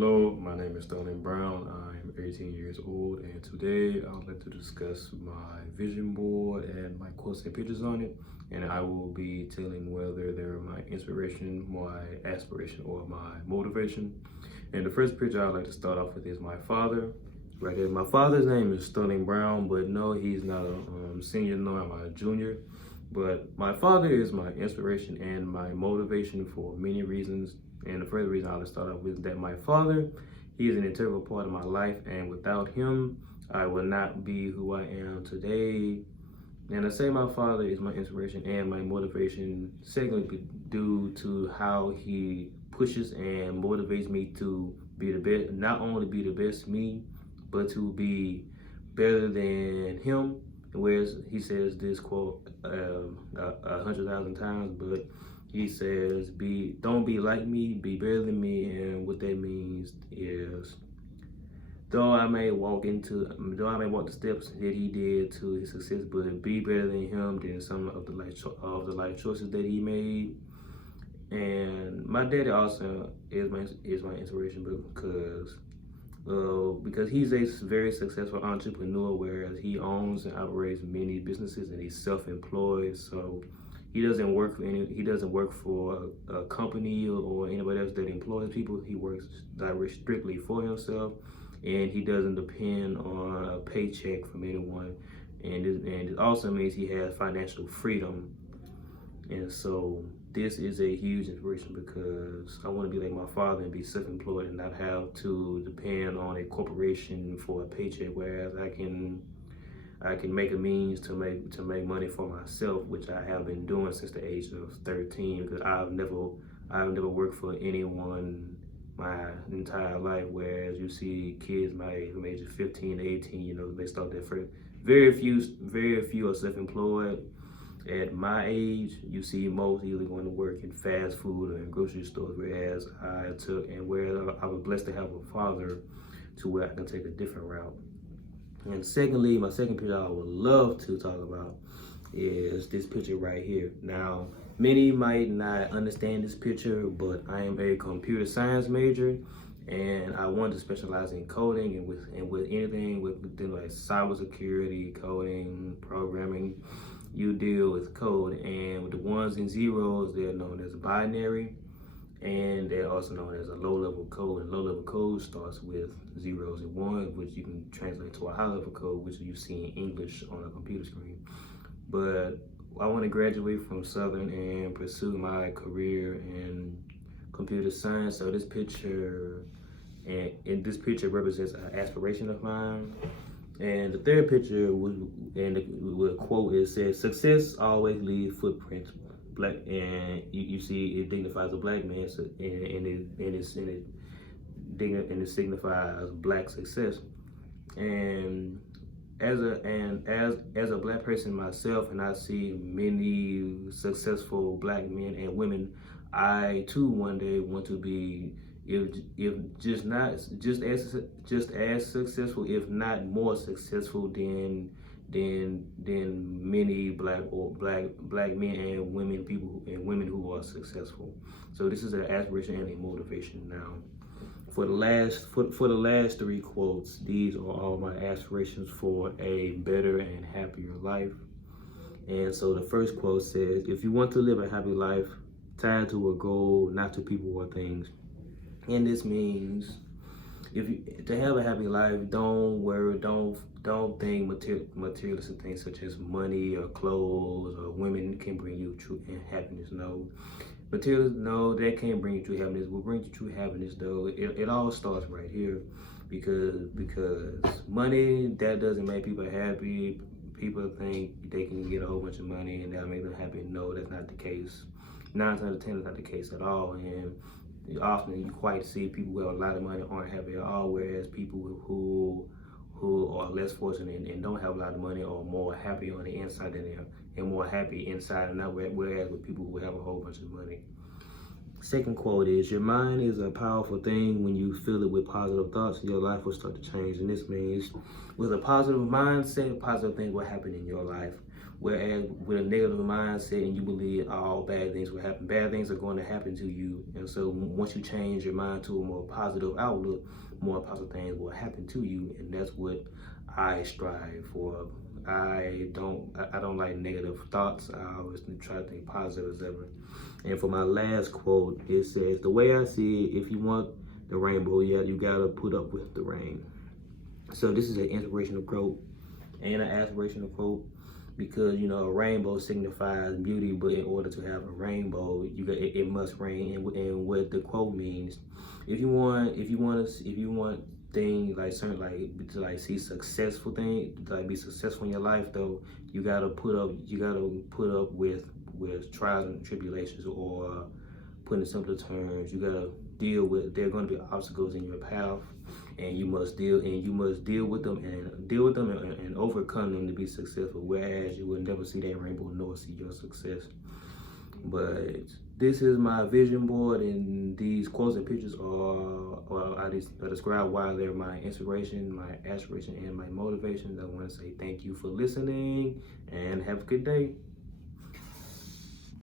Hello, my name is Sterling Brown. I'm 18 years old, and today I would like to discuss my vision board and my quotes and pictures on it. And I will be telling whether they're my inspiration, my aspiration, or my motivation. And the first picture I'd like to start off with is my father. Right there, my father's name is Sterling Brown, but no, he's not a senior nor am I a junior. But my father is my inspiration and my motivation for many reasons. And the first reason I'll start off with is that my father, he is an integral part of my life, and without him, I will not be who I am today. And I say my father is my inspiration and my motivation, secondly, due to how he pushes and motivates me to be the best, not only be the best me, but to be better than him. Whereas he says this quote 100,000 times, but he says, don't be like me, be better than me. And what that means is, though I may walk the steps that he did to his success, but be better than him than some of the life choices that he made. And my daddy also is my inspiration because he's a very successful entrepreneur, whereas he owns and operates many businesses and he's self-employed. So he doesn't work for a company or anybody else that employs people. He works strictly for himself, and he doesn't depend on a paycheck from anyone. And it also means he has financial freedom. And so this is a huge inspiration because I want to be like my father and be self-employed and not have to depend on a corporation for a paycheck, whereas I can make a means to make money for myself, which I have been doing since the age of 13, because I've never worked for anyone my entire life, whereas you see kids my age, from age of 15 to 18, they start their first. Very few are self-employed. At my age, you see most either going to work in fast food or in grocery stores, whereas I was blessed to have a father to where I can take a different route. And secondly, my second picture I would love to talk about is this picture right here. Now, many might not understand this picture, but I am a computer science major, and I want to specialize in coding and with anything within like cybersecurity, coding, programming. You deal with code, and with the ones and zeros, they're known as binary, and they're also known as a low-level code. And low-level code starts with zeros and ones, which you can translate to a high-level code, which you see in English on a computer screen. But I want to graduate from Southern and pursue my career in computer science. So this picture, represents an aspiration of mine. And the third picture the quote says, "Success always leaves footprints." Black, and you see it dignifies a black man, and it signifies black success. And as a black person myself, and I see many successful black men and women, I too one day want to be, if just as successful, if not more successful than many black men and women who are successful. So this is an aspiration and a motivation. Now, for the last three quotes, these are all my aspirations for a better and happier life. And so the first quote says, "If you want to live a happy life, tie to a goal, not to people or things." And this means to have a happy life, don't think materialistic things such as money or clothes or women can bring you true happiness. No, that can't bring you true happiness. What brings you true happiness, though, it all starts right here, because money, that doesn't make people happy. People think they can get a whole bunch of money and that'll make them happy. No, that's not the case. 9 times out of 10, it's not the case at all. And often you quite see people who have a lot of money aren't happy at all, whereas people who are less fortunate and don't have a lot of money are more happy on the inside than them, and more happy inside and out, whereas with people who have a whole bunch of money. Second quote is, "Your mind is a powerful thing. When you fill it with positive thoughts, your life will start to change." And this means with a positive mindset, positive things will happen in your life. Whereas with a negative mindset and you believe all bad things will happen, bad things are going to happen to you. And so once you change your mind to a more positive outlook, more positive things will happen to you. And that's what I strive for. I don't like negative thoughts. I always try to think positive as ever. And for my last quote, it says, the way I see it, if you want the rainbow, yeah, you gotta put up with the rain. So this is an inspirational quote and an aspirational quote, because you know a rainbow signifies beauty, but in order to have a rainbow, it must rain. And what the quote means, if you want things like certain, like to like see successful things, to like be successful in your life, though, you gotta put up with trials and tribulations, or put in simpler terms, you gotta deal with, there are going to be obstacles in your path, and you must deal with them and overcome them to be successful. Whereas you will never see that rainbow nor see your success. But this is my vision board, and these quotes and pictures I describe why they're my inspiration, my aspiration, and my motivation. I want to say thank you for listening, and have a good day.